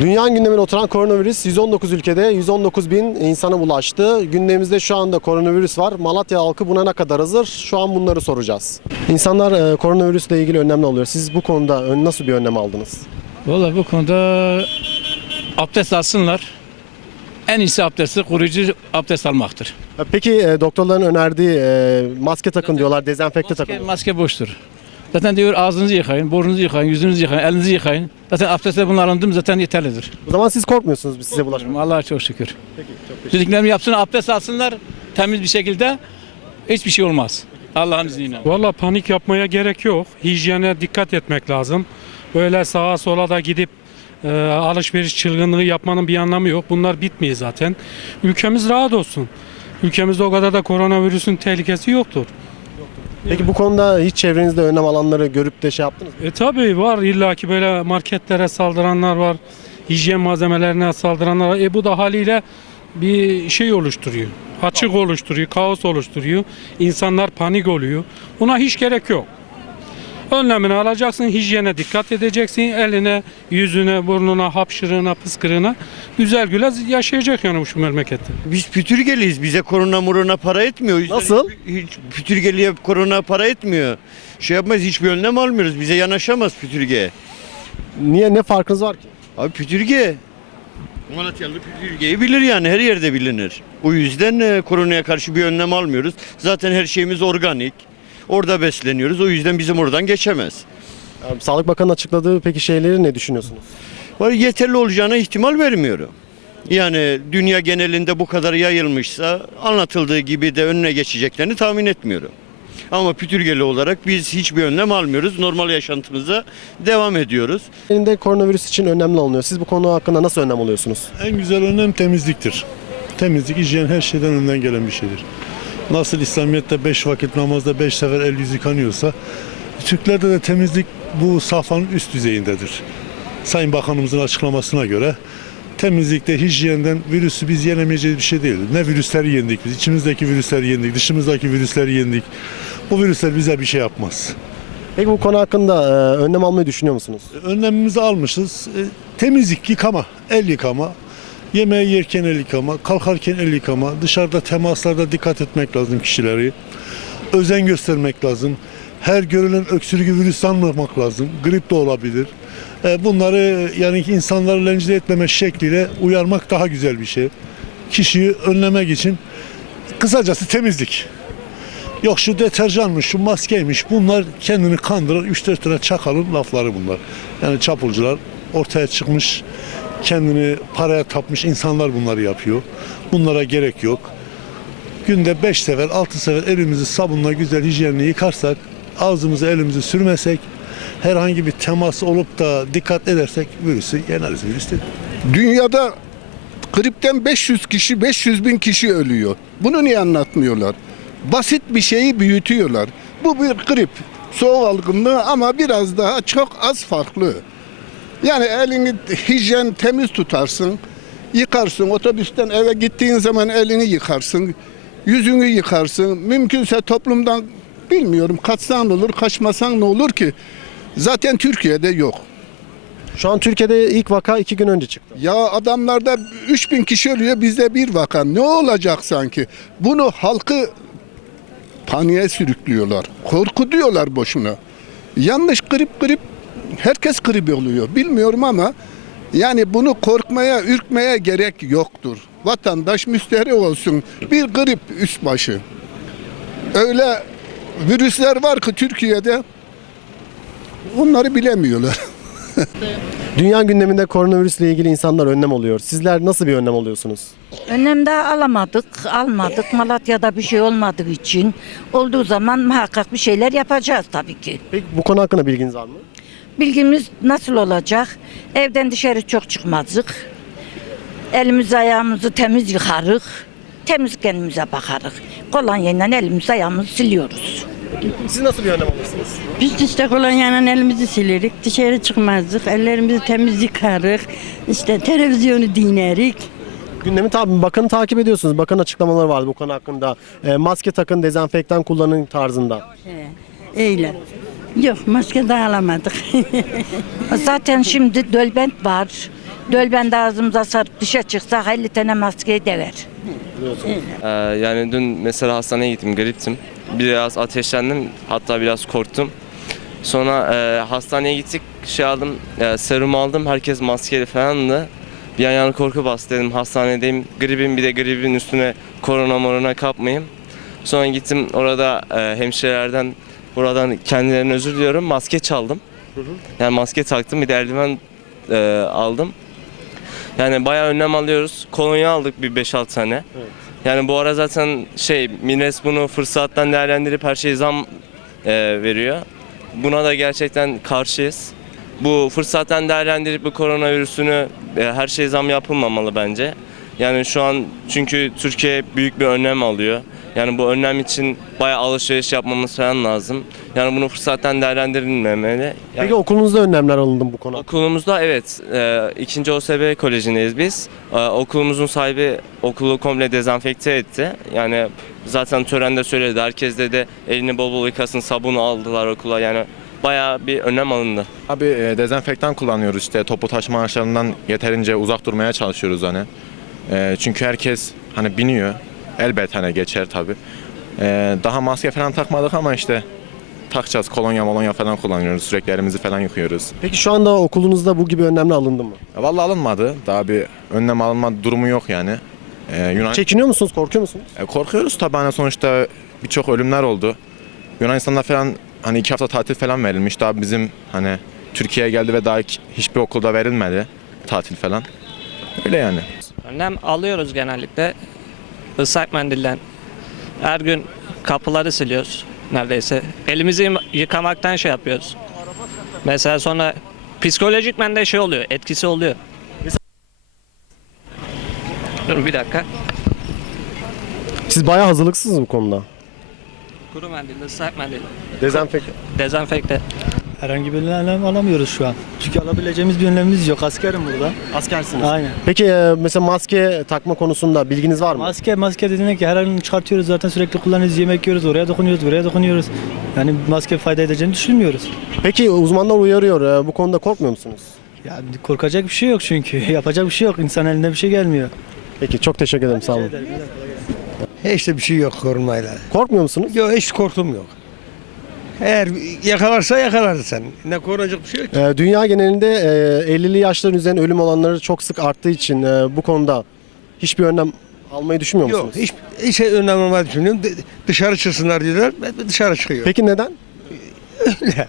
Dünya gündemine oturan koronavirüs 119 ülkede 119 bin insana ulaştı. Gündemimizde şu anda koronavirüs var. Malatya halkı buna ne kadar hazır? Şu an bunları soracağız. İnsanlar e, koronavirüsle ilgili önlemler alıyor. Siz bu konuda ön- nasıl bir önlem aldınız? Valla bu konuda abdest alsınlar. En iyisi abdesti koruyucu abdest almaktır. E, Peki e, doktorların önerdiği e, maske takın diyorlar, dezenfekte takın. Maske, diyorlar. maske boştur. Zaten diyor ağzınızı yıkayın, burnunuzu yıkayın, yüzünüzü yıkayın, elinizi yıkayın. Zaten abdestle bunlar alındım zaten yeterlidir. O zaman siz korkmuyorsunuz biz size bulaşmak. Allah'a çok şükür. Dediklerimi yapsın, abdest alsınlar temiz bir şekilde. Hiçbir şey olmaz. Allah'ın izniyle. Valla panik yapmaya gerek yok. Hijyene dikkat etmek lazım. Böyle sağa sola da gidip e, alışveriş çılgınlığı yapmanın bir anlamı yok. Bunlar bitmiyor zaten. Ülkemiz rahat olsun. Ülkemizde o kadar da koronavirüsün tehlikesi yoktur. Peki bu konuda hiç çevrenizde önlem alanları görüp de şey yaptınız mı? E tabi var illaki böyle marketlere saldıranlar var. Hijyen malzemelerine saldıranlar var. E bu da haliyle bir şey oluşturuyor. Açık oluşturuyor, kaos oluşturuyor. İnsanlar panik oluyor. Buna hiç gerek yok. Önlemini alacaksın, hijyene dikkat edeceksin. Eline, yüzüne, burnuna, hapşırığına, pıskırığına güzel güzel yaşayacak yani şu memlekette. Biz pütürgeliyiz. Bize korona morona para etmiyor. Nasıl? Hiç, hiç pütürgeliye korona para etmiyor. Şey yapmayız hiçbir önlem almıyoruz. Bize yanaşamaz pütürge. Niye ne farkınız var ki? Abi pütürge. Malatyalı pütürgeyi bilir yani her yerde bilinir. O yüzden e, koronaya karşı bir önlem almıyoruz. Zaten her şeyimiz organik. Orada besleniyoruz. O yüzden bizim oradan geçemez. Yani Sağlık Bakanı'nın açıkladığı peki şeyleri ne düşünüyorsunuz? Var yeterli olacağına ihtimal vermiyorum. Yani dünya genelinde bu kadar yayılmışsa anlatıldığı gibi de önüne geçeceklerini tahmin etmiyorum. Ama pütürgeli olarak biz hiçbir önlem almıyoruz. Normal yaşantımıza devam ediyoruz. Elinde koronavirüs için önlemler alınıyor. Siz bu konu hakkında nasıl önlem alıyorsunuz? En güzel önlem temizliktir. Temizlik, hijyen her şeyden önden gelen bir şeydir. Nasıl İslamiyet'te beş vakit namazda beş sefer el yüz yıkanıyorsa, Türklerde de temizlik bu safhanın üst düzeyindedir. Sayın Bakanımızın açıklamasına göre temizlikte, hijyenden virüsü biz yenemeyeceğiz bir şey değil. Ne virüsleri yendik biz, içimizdeki virüsleri yendik, dışımızdaki virüsleri yendik. Bu virüsler bize bir şey yapmaz. Peki bu konu hakkında e, önlem almayı düşünüyor musunuz? önlemimizi almışız. E, temizlik, yıkama, el yıkama, yemeği yerken el yıkama, kalkarken el yıkama, dışarıda temaslarda dikkat etmek lazım kişileri. Özen göstermek lazım. Her görülen öksürüğü virüs sanmamak lazım. Grip de olabilir. E, bunları yani insanları rencide etmeme şekliyle uyarmak daha güzel bir şey. Kişiyi önlemek için kısacası temizlik. Yok şu deterjanmış, şu maskeymiş bunlar kendini kandırır. 3-4 tane çakalın lafları bunlar. Yani çapulcular ortaya çıkmış, kendini paraya tapmış insanlar bunları yapıyor. Bunlara gerek yok. Günde 5 sefer, 6 sefer elimizi sabunla güzel hijyenle yıkarsak, ağzımızı elimizi sürmesek, herhangi bir temas olup da dikkat edersek virüsü yeneriz. Virüs. Dünyada gripten 500 kişi, 500 bin kişi ölüyor. Bunu niye anlatmıyorlar? Basit bir şeyi büyütüyorlar. Bu bir grip, soğuk algınlığı ama biraz daha çok az farklı. Yani elini hijyen temiz tutarsın, yıkarsın. Otobüsten eve gittiğin zaman elini yıkarsın, yüzünü yıkarsın. Mümkünse toplumdan bilmiyorum kaçsan olur, kaçmasan ne olur ki? Zaten Türkiye'de yok. Şu an Türkiye'de ilk vaka iki gün önce çıktı. Ya adamlarda 3000 kişi ölüyor bizde bir vaka. Ne olacak sanki? Bunu halkı paniğe sürüklüyorlar. Korku diyorlar boşuna. Yanlış grip grip herkes grip oluyor. Bilmiyorum ama yani bunu korkmaya, ürkmeye gerek yoktur. Vatandaş müsterih olsun. Bir grip üst başı. Öyle virüsler var ki Türkiye'de onları bilemiyorlar. Dünya gündeminde koronavirüsle ilgili insanlar önlem alıyor. Sizler nasıl bir önlem alıyorsunuz? Önlem daha alamadık, almadık. Malatya'da bir şey olmadığı için olduğu zaman muhakkak bir şeyler yapacağız tabii ki. Peki bu konu hakkında bilginiz var mı? Bilgimiz nasıl olacak? Evden dışarı çok çıkmazdık. Elimizi ayağımızı temiz yıkarık. Temiz kendimize bakarık. Kolonyayla elimizi ayağımızı siliyoruz. Siz nasıl bir önlem alıyorsunuz? Biz işte kolonyanın elimizi silerik, dışarı çıkmazdık, ellerimizi temiz yıkarık, işte televizyonu dinlerik. Gündemi tabi bakanı takip ediyorsunuz. Bakan açıklamaları vardı bu konu hakkında. E, maske takın, dezenfektan kullanın tarzında. Öyle. Yok maske de alamadık. Zaten şimdi dölbent var. Dölbende ağzımıza sarıp dışa çıksak 50 tane maskeyi dever. Ee, yani dün mesela hastaneye gittim, griptim. Biraz ateşlendim, hatta biraz korktum. Sonra e, hastaneye gittik, şey aldım, e, serum aldım. Herkes maskeli falandı. Bir an yana korku bastı dedim, hastanedeyim. Gripim bir de gripin üstüne korona morona kapmayayım. Sonra gittim orada e, hemşirelerden, buradan kendilerine özür diliyorum. Maske çaldım. Yani maske taktım, bir de eldiven e, aldım. Yani bayağı önlem alıyoruz. Kolonya aldık bir 5-6 tane. Yani bu ara zaten şey Mines bunu fırsattan değerlendirip her şeyi zam e, veriyor. Buna da gerçekten karşıyız. Bu fırsattan değerlendirip bu koronavirüsünü e, her şey zam yapılmamalı bence. Yani şu an çünkü Türkiye büyük bir önlem alıyor. Yani bu önlem için bayağı alışveriş yapmamız falan lazım. Yani bunu fırsattan değerlendirilmemeli. Yani- Peki okulunuzda önlemler alındı mı bu konu? hakkında? Okulumuzda evet, e, ikinci OSB kolejindeyiz biz. E, okulumuzun sahibi okulu komple dezenfekte etti. Yani zaten törende söyledi, herkes dedi elini bol bol yıkasın, sabunu aldılar okula. Yani bayağı bir önlem alındı. Abi e, dezenfektan kullanıyoruz işte toplu taşıma araçlarından yeterince uzak durmaya çalışıyoruz hani. E, çünkü herkes hani biniyor. Elbet hani geçer tabi. daha maske falan takmadık ama işte takacağız. Kolonya molonya falan kullanıyoruz. Sürekli elimizi falan yıkıyoruz. Peki şu anda okulunuzda bu gibi önlemler alındı mı? Vallahi alınmadı. Daha bir önlem alınma durumu yok yani. E, Yunan Çekiniyor musunuz, korkuyor musunuz? E, korkuyoruz tabi hani sonuçta birçok ölümler oldu. Yunanistan'da falan hani iki hafta tatil falan verilmiş. Daha bizim hani Türkiye'ye geldi ve daha hiç- hiçbir okulda verilmedi tatil falan. Öyle yani. Önlem alıyoruz genellikle. Islak mendilden. Her gün kapıları siliyoruz neredeyse. Elimizi yıkamaktan şey yapıyoruz. Mesela sonra psikolojik de şey oluyor, etkisi oluyor. Dur bir dakika. Siz bayağı hazırlıksızsınız bu konuda. Kuru mendil, ıslak mendil, Dezenfekte. dezenfekte. Herhangi bir önlem alamıyoruz şu an. Çünkü alabileceğimiz bir önlemimiz yok. Askerim burada. Askersiniz. Aynen. Peki e, mesela maske takma konusunda bilginiz var mı? Maske maske dediğinde ki her an çıkartıyoruz zaten sürekli kullanıyoruz. Yemek yiyoruz, oraya dokunuyoruz, buraya dokunuyoruz. Yani maske fayda edeceğini düşünmüyoruz. Peki uzmanlar uyarıyor. e, Bu konuda korkmuyor musunuz? Ya korkacak bir şey yok çünkü. Yapacak bir şey yok. İnsan elinde bir şey gelmiyor. Peki çok teşekkür ederim. Sağ olun. Hiç de bir şey yok korunmayla. Korkmuyor musunuz? Yok hiç korkum yok. Eğer yakalarsa yakalar sen. Ne korunacak bir şey yok. ki. E, Dünya genelinde e, 50'li yaşların üzerinde ölüm olanları çok sık arttığı için e, bu konuda hiçbir önlem almayı düşünmüyor Yok musunuz? hiç, hiç şey önlem almayı düşünüyorum. D- Dışarı çıksınlar diyorlar. Ben de dışarı çıkıyor. Peki neden? Öyle.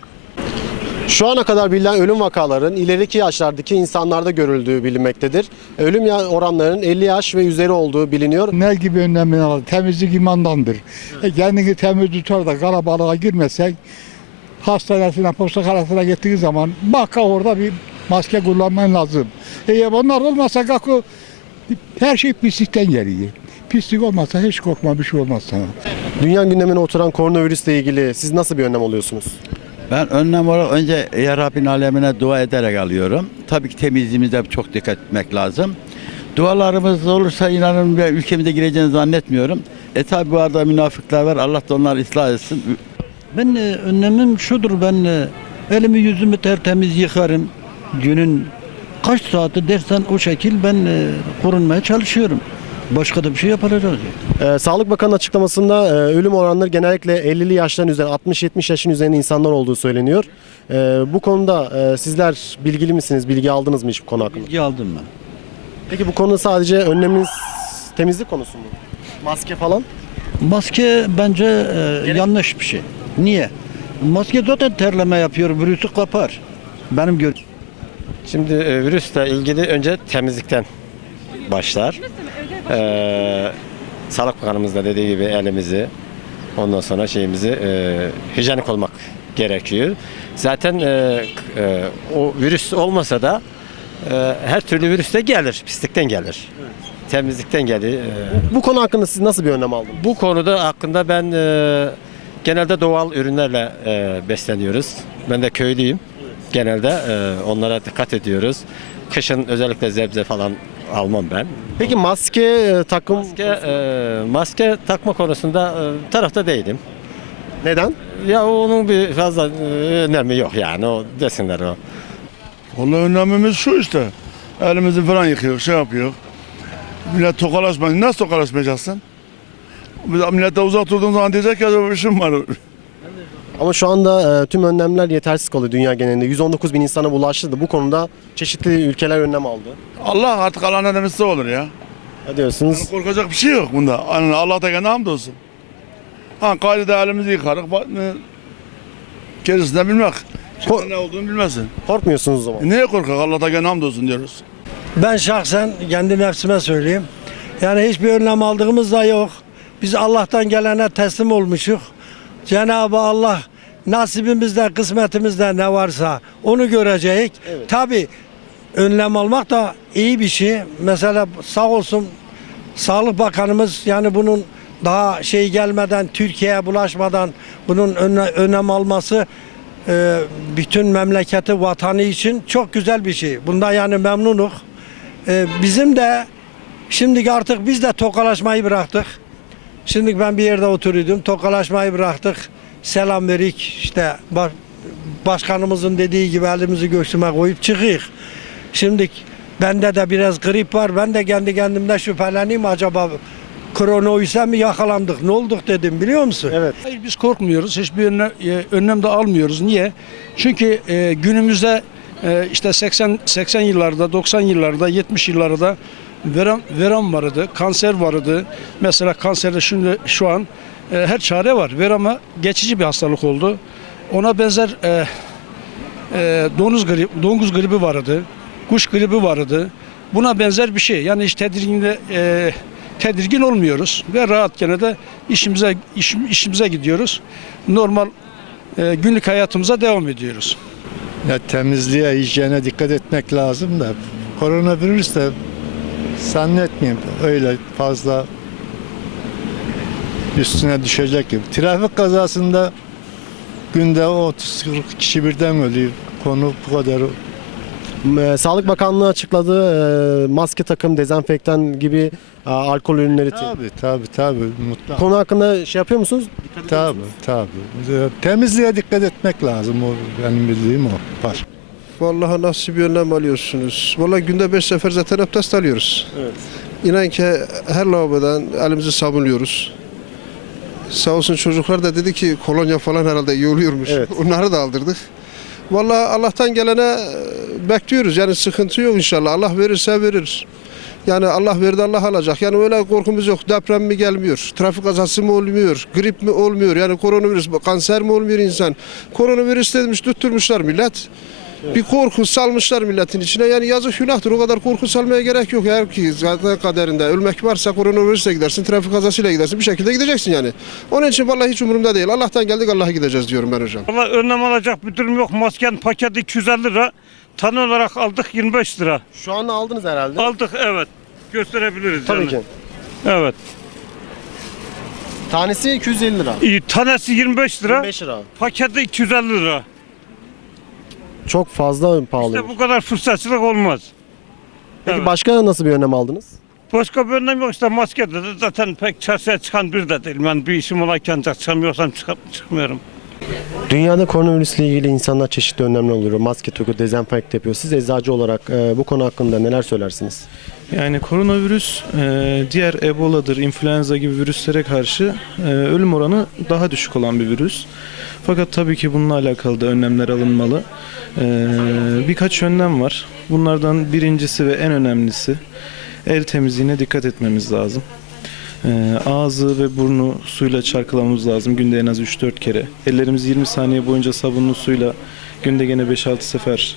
Şu ana kadar bilinen ölüm vakaların ileriki yaşlardaki insanlarda görüldüğü bilinmektedir. Ölüm ya- oranlarının 50 yaş ve üzeri olduğu biliniyor. Ne gibi önlemler alır? Temizlik imandandır. E, kendini temiz tutar da kalabalığa girmezsek hastanesine, postanesine gittiği zaman muhakkak orada bir maske kullanman lazım. E, onlar olmasa kalkı her şey pislikten geliyor. Pislik olmasa hiç korkma bir şey olmaz sana. Dünya gündemine oturan koronavirüsle ilgili siz nasıl bir önlem alıyorsunuz? Ben önlem olarak önce Ya Rabbin alemine dua ederek alıyorum. Tabii ki temizliğimize çok dikkat etmek lazım. Dualarımız olursa inanın ve ülkemize gireceğini zannetmiyorum. E tabi bu arada münafıklar var. Allah da onları ıslah etsin. Ben e, önlemim şudur ben e, elimi yüzümü tertemiz yıkarım. Günün kaç saati dersen o şekil ben e, korunmaya çalışıyorum. Başka da bir şey yapılacak. Ee, Sağlık Bakanı'nın açıklamasında e, ölüm oranları genellikle 50'li yaşların üzeri 60-70 yaşın üzerinde insanlar olduğu söyleniyor. Ee, bu konuda e, sizler bilgili misiniz? Bilgi aldınız mı hiç bu konu hakkında? Bilgi aldım ben. Peki bu konu sadece önleminiz temizlik konusu mu? Maske falan? Maske bence e, yanlış bir şey. Niye? Maske zaten terleme yapıyor, virüsü kapar. Benim gör Şimdi e, virüsle ilgili önce temizlikten başlar. Ee, Sağlık Bakanımız da dediği gibi elimizi ondan sonra şeyimizi e, hijyenik olmak gerekiyor. Zaten e, e, o virüs olmasa da e, her türlü virüs de gelir, pislikten gelir. Temizlikten gelir. E, Bu konu hakkında siz nasıl bir önlem aldınız? bu konuda hakkında ben e, genelde doğal ürünlerle e, besleniyoruz. Ben de köylüyüm. Genelde e, onlara dikkat ediyoruz. Kışın özellikle zebze falan almam ben. Peki maske e, takım Maske, e, maske takma konusunda e, tarafta değilim. neden? Ya onun bir fazla e, önemi yok yani o desinler o. Vallahi önlemimiz şu işte. Elimizi falan yıkıyor, şey yapıyor. Millet tokalaşmıyor. Nasıl tokalaşmayacaksın? Millete uzak durduğun zaman diyecek ya bir işim var. Ama şu anda e, tüm önlemler yetersiz kalıyor dünya genelinde. 119 bin insana bulaştı da bu konuda çeşitli ülkeler önlem aldı. Allah artık Allah ne demişse olur ya. Ne diyorsunuz? Korkacak bir şey yok bunda. Yani Allah da kendi hamdolsun. Ha kaydede elimizi yıkarık. Gerisini bilmek. Şimdi ne olduğunu bilmezsin. Korkmuyorsunuz o zaman. E Niye korkak? Allah da kendi hamdolsun diyoruz. Ben şahsen kendi nefsime söyleyeyim. Yani hiçbir önlem aldığımız da yok. Biz Allah'tan gelene teslim olmuşuz. Cenab-ı Allah nasibimizde, kısmetimizde ne varsa onu göreceğiz. Tabi önlem almak da iyi bir şey. Mesela sağ olsun Sağlık Bakanımız yani bunun daha şey gelmeden Türkiye'ye bulaşmadan bunun önle, önem alması e, bütün memleketi vatanı için çok güzel bir şey. Bundan yani memnunuk. E, bizim de şimdi artık biz de tokalaşmayı bıraktık. Şimdi ben bir yerde oturuyordum. Tokalaşmayı bıraktık. Selam verik işte baş- başkanımızın dediği gibi elimizi göğsüme koyup çıkıyık. Şimdi bende de biraz grip var. Ben de kendi kendimde şüpheleneyim acaba koronavirüse mi yakalandık? Ne olduk dedim biliyor musun? Evet. Hayır biz korkmuyoruz. Hiçbir önlem, e, önlem de almıyoruz. Niye? Çünkü e, günümüzde e, işte 80 80 yıllarda, 90 yıllarda, 70 yıllarda verem, verem vardı, kanser vardı. Mesela kanserde şimdi şu an e, her çare var. Verama geçici bir hastalık oldu. Ona benzer e, e, donuz grip, domuz gribi vardı. Kuş gribi vardı. Buna benzer bir şey. Yani hiç tedirgin e, tedirgin olmuyoruz ve rahat gene de işimize iş, işimize gidiyoruz. Normal e, günlük hayatımıza devam ediyoruz. Ya temizliğe, hijyene dikkat etmek lazım da koronavirüs de zannetmiyorum öyle fazla üstüne düşecek gibi. Trafik kazasında günde 30-40 kişi birden ölüyor. Konu bu kadar. E, Sağlık Bakanlığı açıkladı e, maske takım, dezenfektan gibi e, alkol ürünleri. Tabii tabii tabii mutlaka. Konu hakkında şey yapıyor musunuz? Tabii tabii. Temizliğe dikkat etmek lazım. O benim bildiğim o. Var. Vallahi nasıl bir önlem alıyorsunuz? Vallahi günde 5 sefer zaten abdest alıyoruz. Evet. İnan ki her lavabodan elimizi sabunluyoruz. Sağ olsun çocuklar da dedi ki kolonya falan herhalde iyi oluyormuş. Evet. Onları da aldırdık. Vallahi Allah'tan gelene e, bekliyoruz. Yani sıkıntı yok inşallah. Allah verirse verir. Yani Allah verdi Allah alacak. Yani öyle korkumuz yok. Deprem mi gelmiyor? Trafik kazası mı olmuyor? Grip mi olmuyor? Yani koronavirüs, kanser mi olmuyor insan? Koronavirüs demiş tutturmuşlar millet. Bir korku salmışlar milletin içine. Yani yazık günahtır. O kadar korku salmaya gerek yok. Eğer ki zaten kaderinde ölmek varsa koronavirüsle gidersin, trafik kazasıyla gidersin. Bir şekilde gideceksin yani. Onun için vallahi hiç umurumda değil. Allah'tan geldik Allah'a gideceğiz diyorum ben hocam. Valla önlem alacak bir durum yok. Maskenin paketi 250 lira. Tane olarak aldık 25 lira. Şu anda aldınız herhalde. Aldık evet. Gösterebiliriz Tabii yani. ki. Evet. Tanesi 250 lira. İyi, tanesi 25 lira. 25 lira. Paketi 250 lira. Çok fazla pahalı. İşte bu kadar fırsatçılık olmaz. Peki Evet. başka nasıl bir önlem aldınız? Başka bir önlem yok işte maske de zaten pek çarşıya çıkan bir de değil. Ben bir işim olayken çıkamıyorsam çık- çıkmıyorum. Dünyada koronavirüsle ilgili insanlar çeşitli önlemler alıyor. Maske takıyor, dezenfekte yapıyor. Siz eczacı olarak e, bu konu hakkında neler söylersiniz? Yani koronavirüs e, diğer Ebola'dır, influenza gibi virüslere karşı e, ölüm oranı daha düşük olan bir virüs. Fakat tabii ki bununla alakalı da önlemler alınmalı. E, birkaç önlem var. Bunlardan birincisi ve en önemlisi el temizliğine dikkat etmemiz lazım. E, ağzı ve burnu suyla çarkılamamız lazım günde en az 3-4 kere. Ellerimizi 20 saniye boyunca sabunlu suyla günde gene 5-6 sefer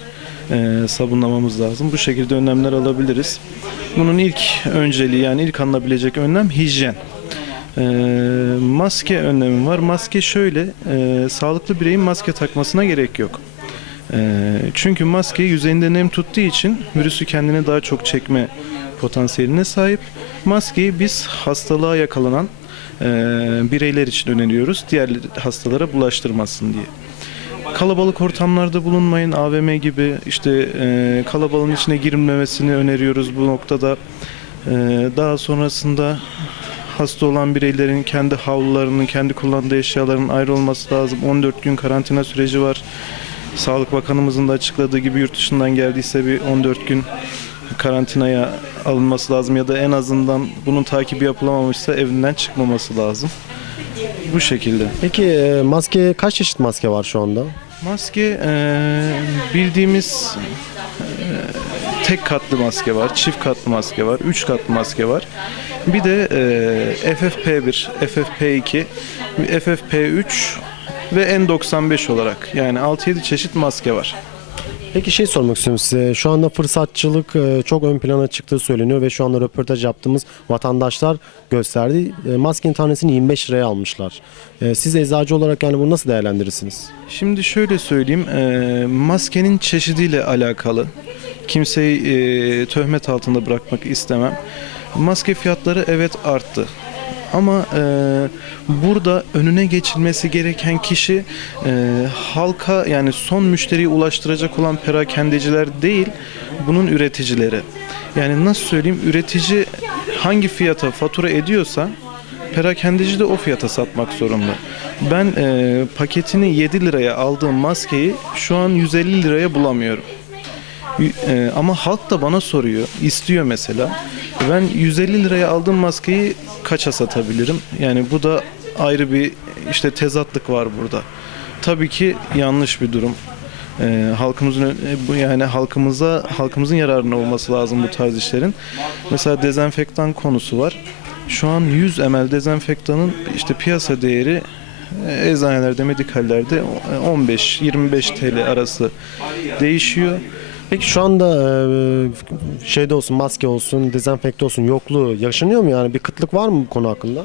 e, sabunlamamız lazım. Bu şekilde önlemler alabiliriz. Bunun ilk önceliği yani ilk alınabilecek önlem hijyen. E, maske önlemi var. Maske şöyle, e, sağlıklı bireyin maske takmasına gerek yok. E, çünkü maske yüzeyinde nem tuttuğu için virüsü kendine daha çok çekme potansiyeline sahip. Maskeyi biz hastalığa yakalanan e, bireyler için öneriyoruz. Diğer hastalara bulaştırmasın diye. Kalabalık ortamlarda bulunmayın. AVM gibi işte e, kalabalığın içine girilmemesini öneriyoruz bu noktada. E, daha sonrasında hasta olan bireylerin kendi havlularının, kendi kullandığı eşyalarının ayrı olması lazım. 14 gün karantina süreci var. Sağlık Bakanımızın da açıkladığı gibi yurt dışından geldiyse bir 14 gün karantinaya alınması lazım ya da en azından bunun takibi yapılamamışsa evinden çıkmaması lazım. Bu şekilde. Peki e, maske kaç çeşit maske var şu anda? Maske e, bildiğimiz e, tek katlı maske var, çift katlı maske var, üç katlı maske var. Bir de e, FFP1, FFP2, FFP3 ve N95 olarak yani 6-7 çeşit maske var. Peki şey sormak istiyorum size. Şu anda fırsatçılık e, çok ön plana çıktığı söyleniyor ve şu anda röportaj yaptığımız vatandaşlar gösterdi. E, Maskenin tanesini 25 liraya almışlar. E, Siz eczacı olarak yani bunu nasıl değerlendirirsiniz? Şimdi şöyle söyleyeyim, maskenin çeşidiyle alakalı. Kimseyi töhmet altında bırakmak istemem. Maske fiyatları evet arttı. Ama e, burada önüne geçilmesi gereken kişi e, halka yani son müşteriye ulaştıracak olan perakendeciler değil, bunun üreticileri. Yani nasıl söyleyeyim, üretici hangi fiyata fatura ediyorsa perakendeci de o fiyata satmak zorunda. Ben e, paketini 7 liraya aldığım maskeyi şu an 150 liraya bulamıyorum. E, ama halk da bana soruyor, istiyor mesela. Ben 150 liraya aldığım maskeyi kaça satabilirim? Yani bu da ayrı bir işte tezatlık var burada. Tabii ki yanlış bir durum. E, halkımızın e, bu yani halkımıza halkımızın yararına olması lazım bu tarz işlerin. Mesela dezenfektan konusu var. Şu an 100 ml dezenfektanın işte piyasa değeri e, eczanelerde, medikallerde 15-25 TL arası değişiyor. Peki şu anda e, şeyde olsun maske olsun dezenfekte olsun yokluğu yaşanıyor mu yani bir kıtlık var mı bu konu hakkında?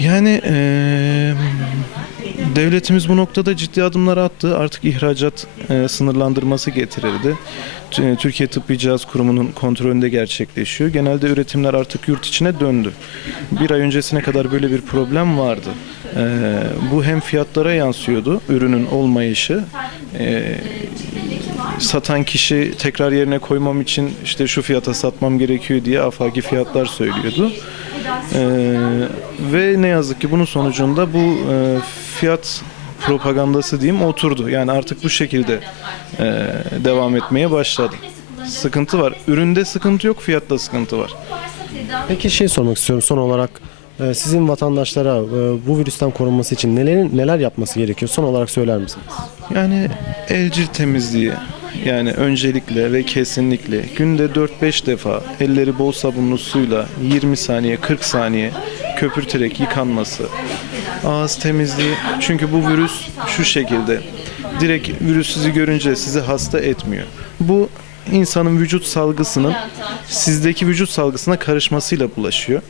Yani eee, devletimiz bu noktada ciddi adımlar attı. Artık ihracat eee, sınırlandırması getirildi. T- Türkiye Tıbbi Cihaz Kurumu'nun kontrolünde gerçekleşiyor. Genelde üretimler artık yurt içine döndü. Bir ay öncesine kadar böyle bir problem vardı. Eee, bu hem fiyatlara yansıyordu, ürünün olmayışı. Eee, satan kişi tekrar yerine koymam için işte şu fiyata satmam gerekiyor diye afaki fiyatlar söylüyordu. Ee, ve ne yazık ki bunun sonucunda bu e, fiyat propagandası diyeyim oturdu. Yani artık bu şekilde e, devam etmeye başladı. Sıkıntı var. Üründe sıkıntı yok, fiyatta sıkıntı var. Peki şey sormak istiyorum son olarak e, sizin vatandaşlara e, bu virüsten korunması için neler neler yapması gerekiyor? Son olarak söyler misiniz? Yani elcil temizliği yani öncelikle ve kesinlikle günde 4-5 defa elleri bol sabunlu suyla 20 saniye 40 saniye köpürterek yıkanması. Ağız temizliği çünkü bu virüs şu şekilde direkt virüs sizi görünce sizi hasta etmiyor. Bu insanın vücut salgısının sizdeki vücut salgısına karışmasıyla bulaşıyor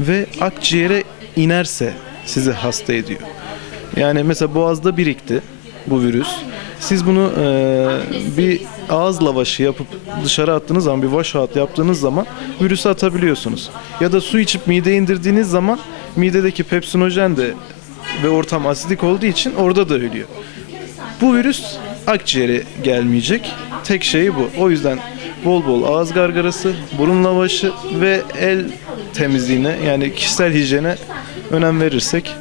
ve akciğere inerse sizi hasta ediyor. Yani mesela boğazda birikti bu virüs. Siz bunu e, bir ağız lavaşı yapıp dışarı attığınız zaman bir washout yaptığınız zaman virüsü atabiliyorsunuz. Ya da su içip mideye indirdiğiniz zaman midedeki pepsinojen de ve ortam asidik olduğu için orada da ölüyor. Bu virüs akciğere gelmeyecek. Tek şey bu. O yüzden bol bol ağız gargarası, burun lavaşı ve el temizliğine yani kişisel hijyene önem verirsek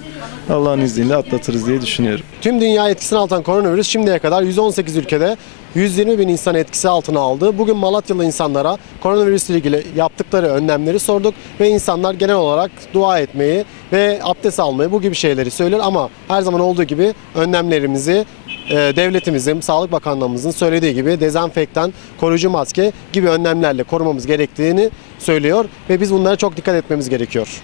Allah'ın izniyle atlatırız diye düşünüyorum. Tüm dünya etkisini altan koronavirüs şimdiye kadar 118 ülkede 120 bin insan etkisi altına aldı. Bugün Malatyalı insanlara koronavirüsle ilgili yaptıkları önlemleri sorduk ve insanlar genel olarak dua etmeyi ve abdest almayı bu gibi şeyleri söyler ama her zaman olduğu gibi önlemlerimizi e, devletimizin, Sağlık Bakanlığımızın söylediği gibi dezenfektan, koruyucu maske gibi önlemlerle korumamız gerektiğini söylüyor ve biz bunlara çok dikkat etmemiz gerekiyor.